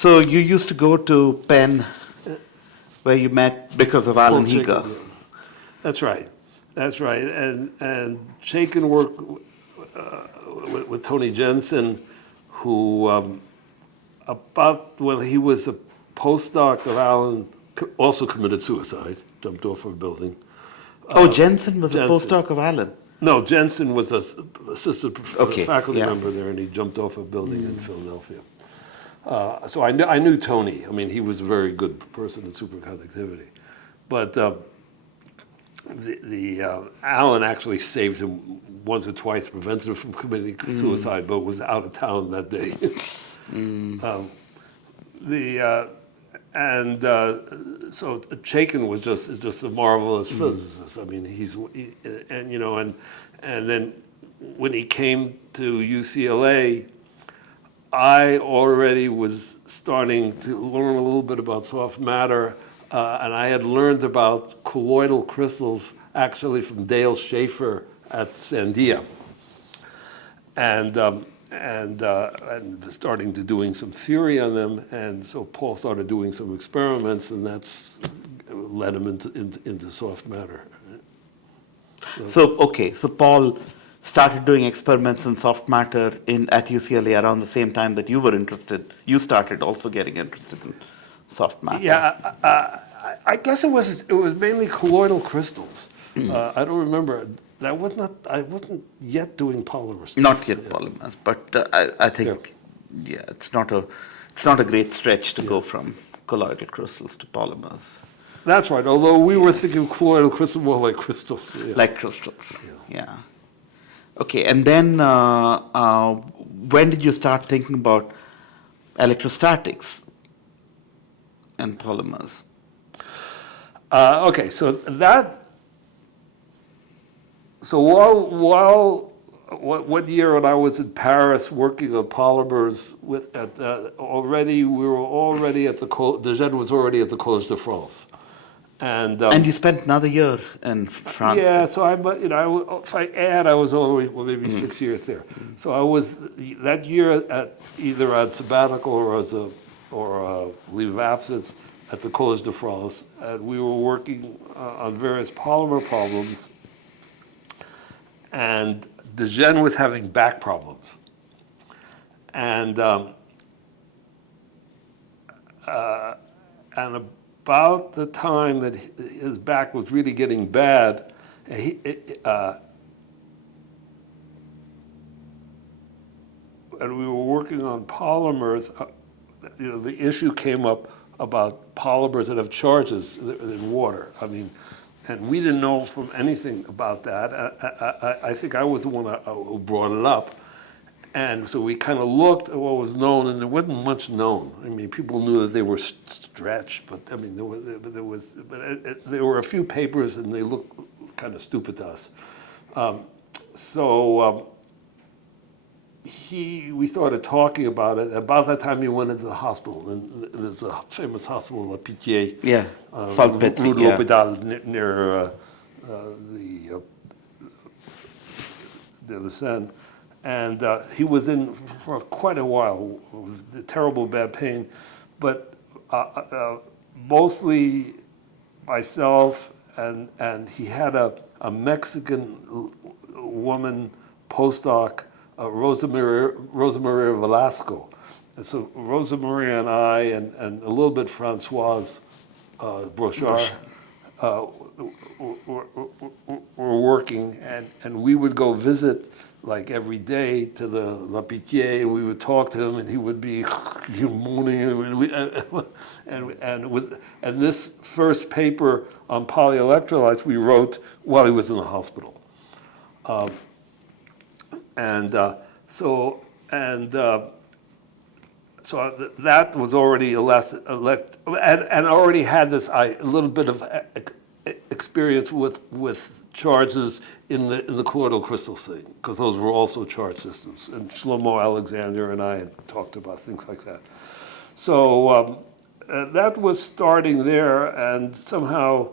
So you used to go to Penn, where you met because of Alan Well, Heger. Chaikin, yeah. That's right. That's right. And Chaikin worked with Tony Jensen, who about when he was a postdoc of Alan, also committed suicide, jumped off of a building. Oh, Jensen was a Jensen. postdoc of Alan. No, Jensen was a assistant Okay, faculty yeah. member there, and he jumped off a building in Philadelphia. So I knew Tony. I mean, he was a very good person in superconductivity. But Alan actually saved him once or twice, prevented him from committing suicide, but was out of town that day. So Chaikin was just a marvelous physicist. I mean, and then when he came to UCLA, I already was starting to learn a little bit about soft matter, and I had learned about colloidal crystals actually from Dale Schaefer at Sandia, and starting to doing some theory on them, and so Paul started doing some experiments, and that's led him into soft matter. So Paul started doing experiments in soft matter at UCLA around the same time that you were interested. You started also getting interested in soft matter. Yeah, I guess it was mainly colloidal crystals. I don't remember. I wasn't yet doing polymers. Not yet polymers, but I think it's not a great stretch to go from colloidal crystals to polymers. That's right. Although we were thinking colloidal crystals more like crystals. Yeah. Like crystals. Yeah. Okay, and then when did you start thinking about electrostatics and polymers? Okay, so while what year when I was in Paris working on polymers we were already at Dijon was already at the Collège de France, and you spent another year in France. Yeah, so if I add, I was only maybe 6 years there. So I was that year either at sabbatical or a leave of absence at the Collège de France, and we were working on various polymer problems. And Dijon was having back problems, and about the time that his back was really getting bad, and we were working on polymers. The issue came up about polymers that have charges in water. I mean, and we didn't know from anything about that. I think I was the one who brought it up. And so we kind of looked at what was known, and there wasn't much known. I mean, people knew that they were stretched, but I mean, there were a few papers, and they looked kind of stupid to us. We started talking about it. About that time, he went into the hospital, and there's a famous hospital, La Pitié. Yeah, Salpêtrie, Rue de l'Hôpital, near the Seine. And he was in for quite a while, with terrible bad pain, but mostly myself, and he had a Mexican woman postdoc, Rosa Maria Velasco. And so Rosa Maria and I, and a little bit Francoise Brochard, were working, and we would go visit like every day to the La Pitié, and we would talk to him, and he would be moaning, and this first paper on polyelectrolytes we wrote while he was in the hospital, so that was already and already had this a little bit of experience with charges in the colloidal crystal thing, because those were also charge systems. And Shlomo Alexander and I had talked about things like that. So that was starting there, and somehow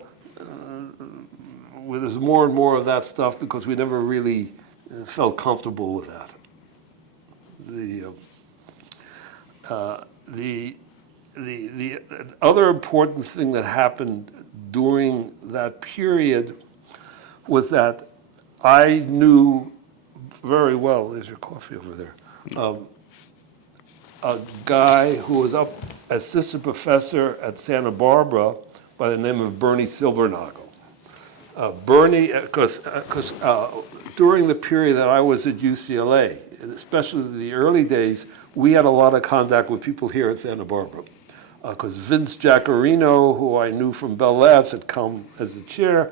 there's more and more of that stuff because we never really felt comfortable with that. the other important thing that happened during that period was that I knew very well, there's your coffee over there, a guy who was up assistant professor at Santa Barbara by the name of Bernie Silbernagel. Bernie, because during the period that I was at UCLA, especially in the early days, we had a lot of contact with people here at Santa Barbara. Because Vince Giacarino, who I knew from Bell Labs, had come as the chair.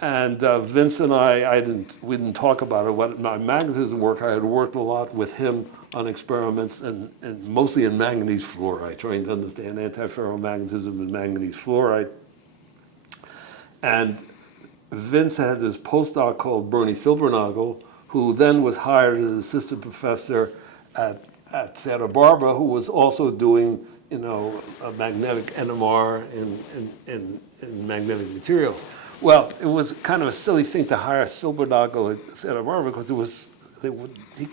And Vince and we didn't talk about it. What my magnetism work, I had worked a lot with him on experiments and mostly in manganese fluoride, trying to understand antiferromagnetism and manganese fluoride. And Vince had this postdoc called Bernie Silbernagel, who then was hired as assistant professor at Santa Barbara, who was also doing, a magnetic NMR in magnetic materials. Well, it was kind of a silly thing to hire Silbernagel at Santa Barbara because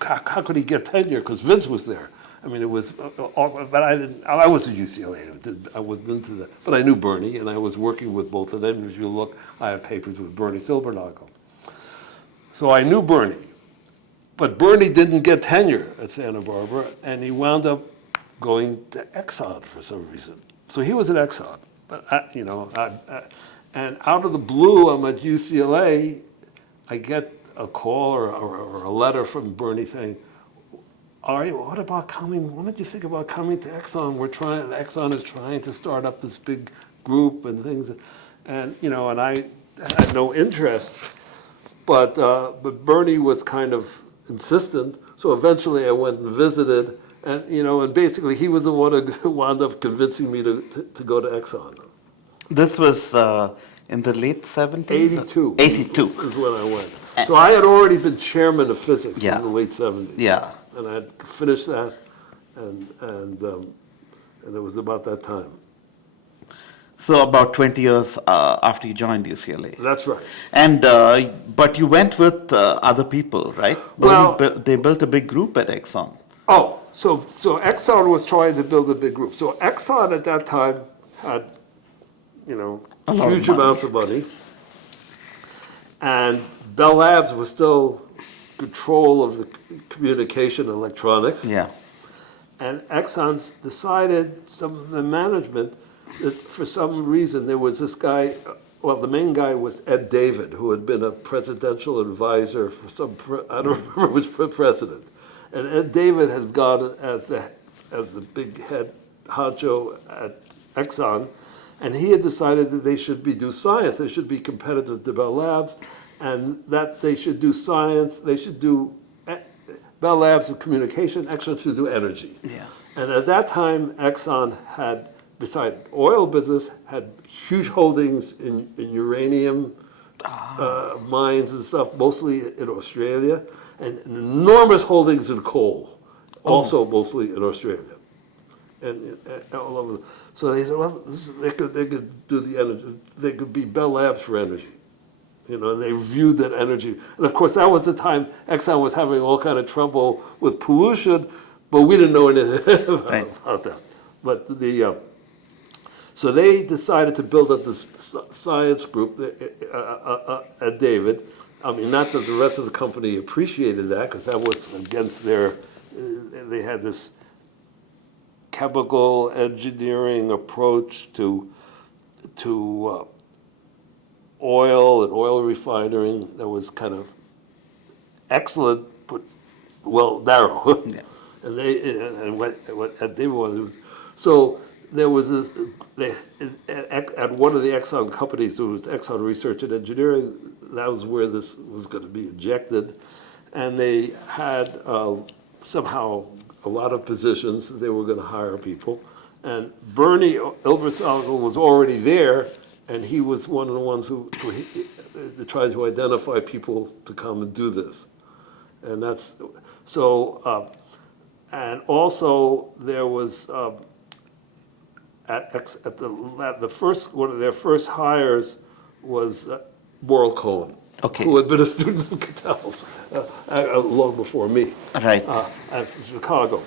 how could he get tenure? Because Vince was there. I mean, it was awkward, but I was at UCLA. I wasn't into that. But I knew Bernie, and I was working with both of them. If you look, I have papers with Bernie Silbernagel. So I knew Bernie. But Bernie didn't get tenure at Santa Barbara, and he wound up going to Exxon for some reason. So he was at Exxon. But, and out of the blue, I'm at UCLA, I get a call or a letter from Bernie saying, Ari, what did you think about coming to Exxon? Exxon is trying to start up this big group and things. And I had no interest, but Bernie was kind of insistent. So eventually I went and visited, and basically he was the one who wound up convincing me to go to Exxon. This was in the late 70s? 82. 82. Is when I went. So I had already been chairman of physics Yeah. in the late 70s. Yeah. And I had finished that, and it was about that time. So about 20 years after you joined UCLA. That's right. And but you went with other people, right? Well, they built a big group at Exxon. Oh, so Exxon was trying to build a big group. So Exxon at that time had, A lot of huge money. amounts of money, and Bell Labs was still control of the communication electronics. Yeah. And Exxon decided, some of the management, that for some reason there was this guy, the main guy was Ed David, who had been a presidential advisor for I don't remember which president. And Ed David has gone as the big head honcho at Exxon, and he had decided that they should do science, they should be competitive to Bell Labs, and that they should do science, they should do Bell Labs and communication, Exxon should do energy. Yeah. And at that time, Exxon had, beside oil business, had huge holdings in uranium mines and stuff, mostly in Australia, and enormous holdings in coal, also mostly in Australia. And all over. So they said, well, they could do the energy. They could be Bell Labs for energy. And they viewed that energy. And of course, that was the time Exxon was having all kind of trouble with pollution, but we didn't know anything about that. But so they decided to build up this science group at David. I mean, not that the rest of the company appreciated that, because that was against they had this chemical engineering approach to oil and oil refining that was kind of excellent, but narrow. Yeah. And what they wanted. So there was this. At one of the Exxon companies, there was Exxon Research and Engineering. That was where this was going to be injected, and they had somehow a lot of positions. They were going to hire people, and Bernie Silbernagel was already there, and he was one of the ones who tried to identify people to come and do this, and that's so. And also there was at the first one of their first hires was Morrell Cohen, Okay. who had been a student of Cattell's long before me. Right. At Chicago.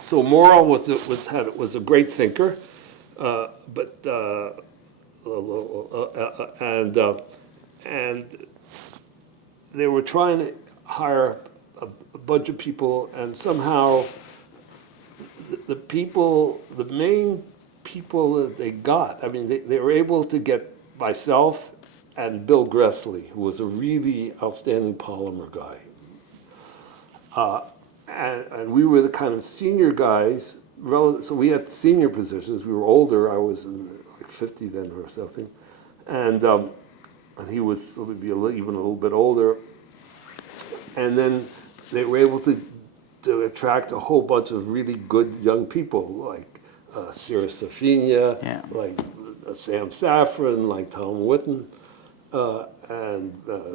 So Morrill was a great thinker, but and they were trying to hire a bunch of people, and somehow the main people that they got, I mean, they were able to get myself and Bill Gressley, who was a really outstanding polymer guy. And we were the kind of senior guys, so we had senior positions. We were older. I was like 50 then or something. And he was maybe even a little bit older. And then they were able to attract a whole bunch of really good young people, like Cyrus Safina, Yeah. like Sam Saffron, like Tom Whitten, and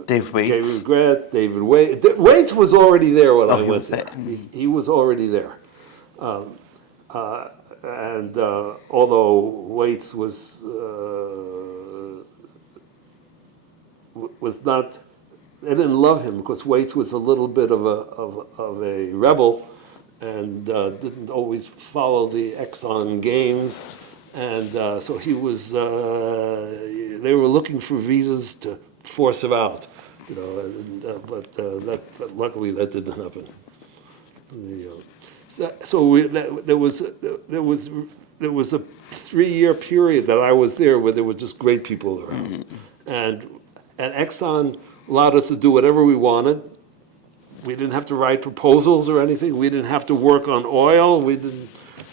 Dave Waits. David Gratz, David Waits. Waits was already there when Oh, I he went was there. there. He was already there. And although Waits was not, they didn't love him because Waits was a little bit of a rebel and didn't always follow the Exxon games. And so he was, they were looking for visas to force him out, you know, but luckily that didn't happen. There was a 3-year period that I was there where there were just great people around. And Exxon allowed us to do whatever we wanted. We didn't have to write proposals or anything. We didn't have to work on oil. We didn't,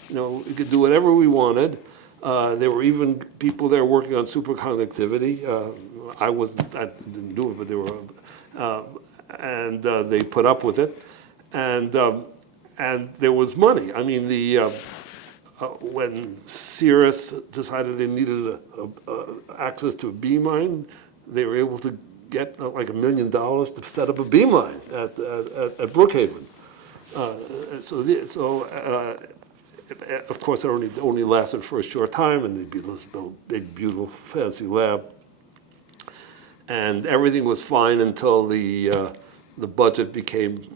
you know, we could do whatever we wanted. There were even people there working on superconductivity. I didn't do it, but they were, and they put up with it. And there was money. I mean, when Cirrus decided they needed access to a beam mine, they were able to get like $1 million to set up a beam mine at Brookhaven. Of course, it only lasted for a short time, and they'd built this big, beautiful, fancy lab. And everything was fine until the budget became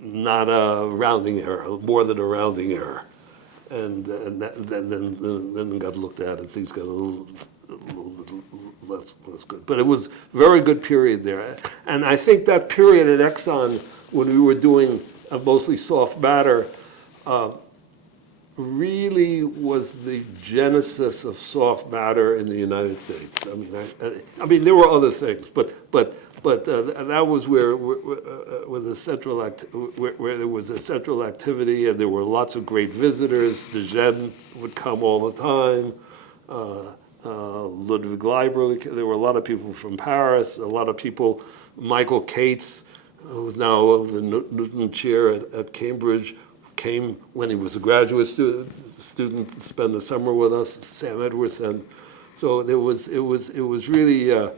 not a rounding error, more than a rounding error. And then it got looked at, and things got a little bit less good. But it was a very good period there. And I think that period at Exxon, when we were doing mostly soft matter, really was the genesis of soft matter in the United States. I mean, there were other things, but that was where the central where there was a central activity, and there were lots of great visitors. Dejean would come all the time. Ludwig Leiber. There were a lot of people from Paris. A lot of people. Michael Cates, who is now the Newton Chair at Cambridge, came when he was a graduate student to spend the summer with us. Sam Edwards, and so it was really a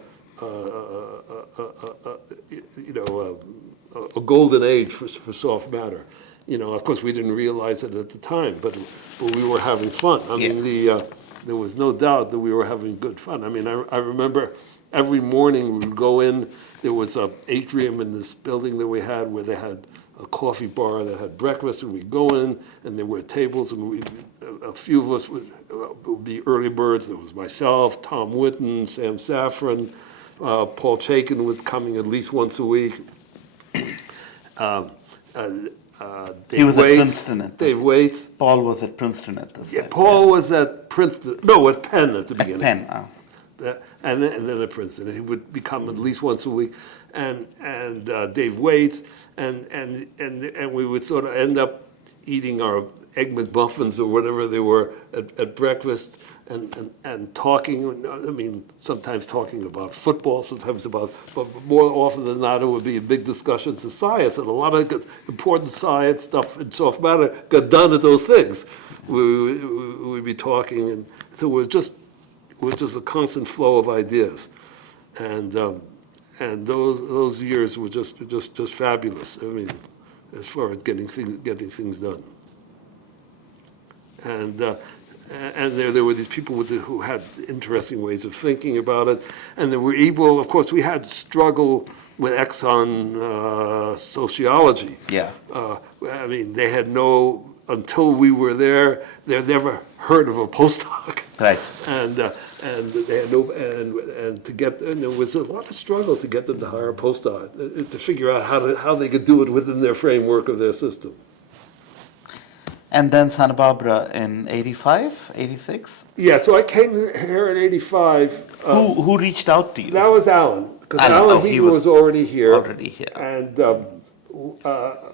golden age for soft matter. You know, of course, we didn't realize it at the time, but we were having fun. I mean, there was no doubt that we were having good fun. I mean, I remember every morning we would go in. There was an atrium in this building that we had where they had a coffee bar that had breakfast, and we'd go in, and there were tables, and a few of us would be early birds. There was myself, Tom Whitten, Sam Saffron, Paul Chaikin was coming at least once a week. He was at Princeton at this. Dave Waits. Paul was at Princeton at this time. Paul was at Princeton. No, at Penn at the beginning. Penn. And then at Princeton. And he would become at least once a week. And Dave Waits. And we would sort of end up eating our Egg McMuffins or whatever they were at breakfast and talking. I mean, sometimes talking about football, sometimes but more often than not, it would be big discussions of science. And a lot of important science stuff in soft matter got done at those things. We'd be talking, and so it was just a constant flow of ideas. And those years were just fabulous. I mean, as far as getting things done. And there were these people who had interesting ways of thinking about it, and they were able. Of course, we had struggle with Exxon sociology. Yeah. I mean, they had no, until we were there, they'd never heard of a postdoc. Right. And they had no, and to get, and there was a lot of struggle to get them to hire a postdoc, to figure out how they could do it within their framework of their system. And then Santa Barbara in 85, 86? Yeah, so I came here in '85. Who reached out to you? That was Alan, because Alan, Alan, oh, he he was was already here. already here. And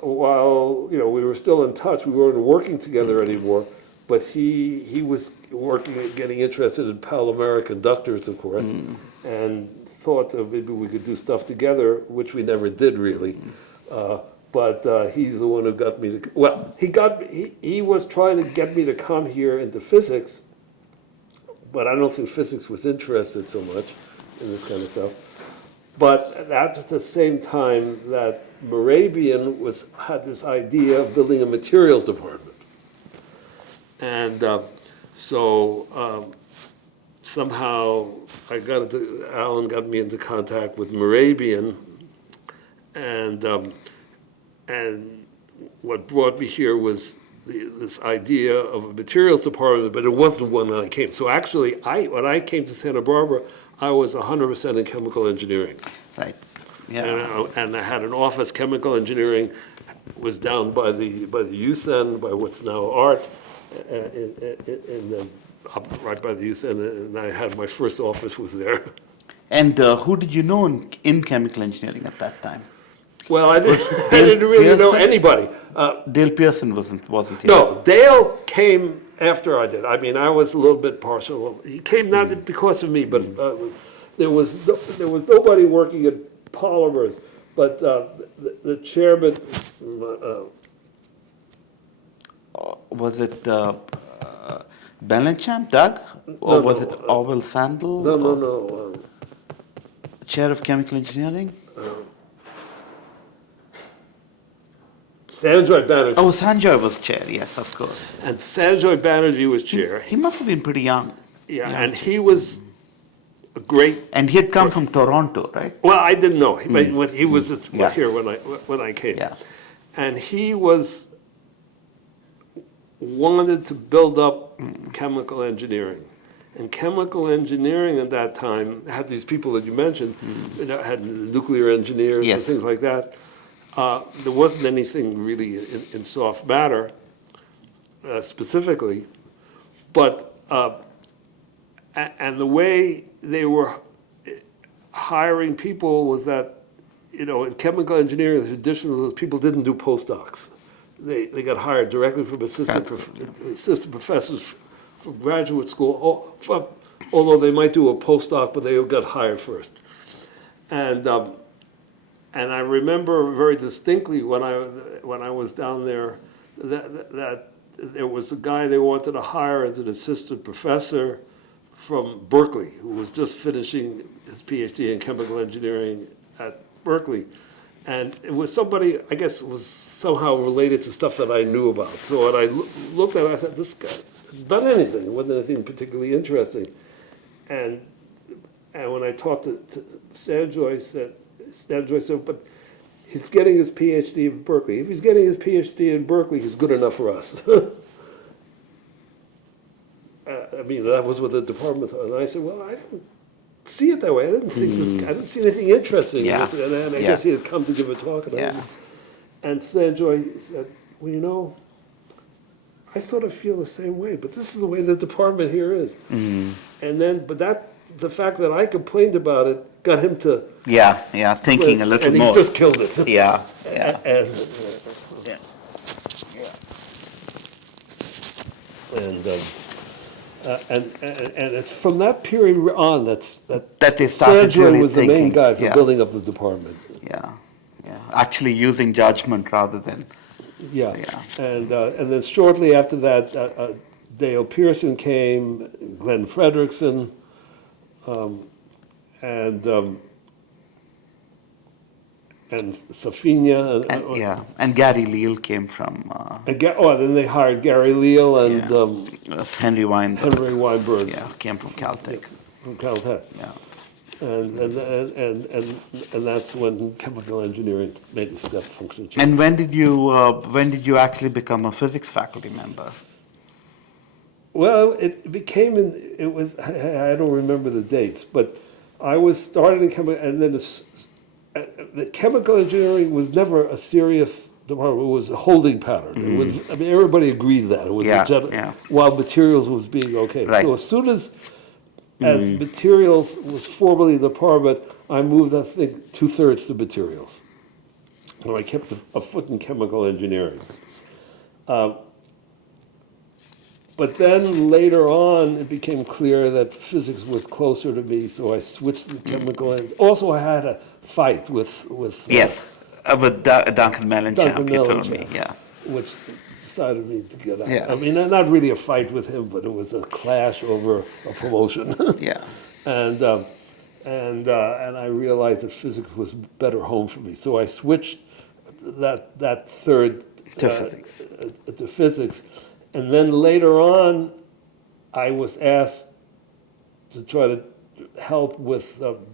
while, you know, we were still in touch, we weren't working together anymore, but he was working, getting interested in Palomar conductors, of course, and thought that maybe we could do stuff together, which we never did really. But he's the one who got me to, well, he was trying to get me to come here into physics, but I don't think physics was interested so much in this kind of stuff. But that's at the same time that Morabian had this idea of building a materials department. And somehow Alan got me into contact with Morabian, and what brought me here was this idea of a materials department, but it wasn't one that I came. So actually, when I came to Santa Barbara, I was 100% in chemical engineering. Right. Yeah. And I had an office. Chemical engineering was down by the USEN, by what's now ART, right by the USEN, and I had my first office was there. And who did you know in chemical engineering at that time? Well, I didn't really know anybody. Dale Pearson wasn't here. No, Dale came after I did. I mean, I was a little bit partial. He came not because of me, but there was nobody working at polymers. But the chairman. Was it Bellingham, Doug? Or was it Orwell Sandel? No. Chair of chemical engineering? Sanjoy Banerjee. Oh, Sanjoy was chair, yes, of course. And Sanjoy Banerjee was chair. He must have been pretty young. Yeah, and he was a great. And he had come from Toronto, right? Well, I didn't know. He was Yeah. here when I came. Yeah. And he wanted to build up chemical engineering. And chemical engineering at that time had these people that you mentioned, had nuclear engineers and Yes. things like that. There wasn't anything really in soft matter specifically, but and the way they were hiring people was that, you know, in chemical engineering, the tradition was people didn't do postdocs. They got hired directly from assistant professors from graduate school, although they might do a postdoc, but they got hired first. And I remember very distinctly when I was down there that there was a guy they wanted to hire as an assistant professor from Berkeley who was just finishing his PhD in chemical engineering at Berkeley. And it was somebody, I guess, was somehow related to stuff that I knew about. So when I looked at it, I said, this guy hasn't done anything. It wasn't anything particularly interesting. And when I talked to Sanjoy said, but he's getting his PhD in Berkeley. If he's getting his PhD in Berkeley, he's good enough for us. I mean, that was what the department thought. And I said, well, I didn't see it that way. I didn't think I didn't see anything interesting. Yeah. And I guess he had come to give a talk. And Sanjoy said, well, you know, I sort of feel the same way, but this is the way the department here is. And then, the fact that I complained about it got him to thinking a little and more. he just killed it. Yeah. And it's from that period on that they started Sanjoy really was the main thinking, guy for yeah. building up the department. Yeah. Actually using judgment rather than. Yeah. And then shortly after that, Dale Pearson came, Glenn Fredrickson, and Safina. And Gary Leal came from. Then they hired Gary Leal and Henry Weinberg. Henry Weinberg. Yeah, came from Caltech. From Caltech. Yeah. And that's when chemical engineering made a step function change. And when did you actually become a physics faculty member? Well, it became it was, I don't remember the dates, but I was started in chemical, and then the chemical engineering was never a serious department. It was a holding pattern. It was, I mean, everybody agreed that. It was Yeah, a general, yeah. while materials was being okay. Right. So as soon as materials was formally the department, I moved, I think, 2/3 to materials. And I kept a foot in chemical engineering. But then later on, it became clear that physics was closer to me, so I switched to chemical. And also, I had a fight with Yes, with Duncan Mellencamp, Duncan you told me. Mellencamp, Yeah. which decided me to get out. Yeah. I mean, not really a fight with him, but it was a clash over a promotion. Yeah. and I realized that physics was a better home for me, so I switched that third To physics. to physics, and then later on, I was asked to try to help with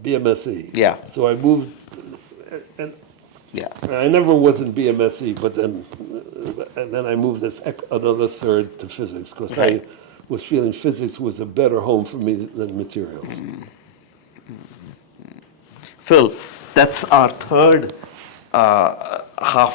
BMSE. Yeah. So I moved, and Yeah. I never was in BMSE, but then I moved another third to physics because Right. I was feeling physics was a better home for me than materials. Phil, that's our third half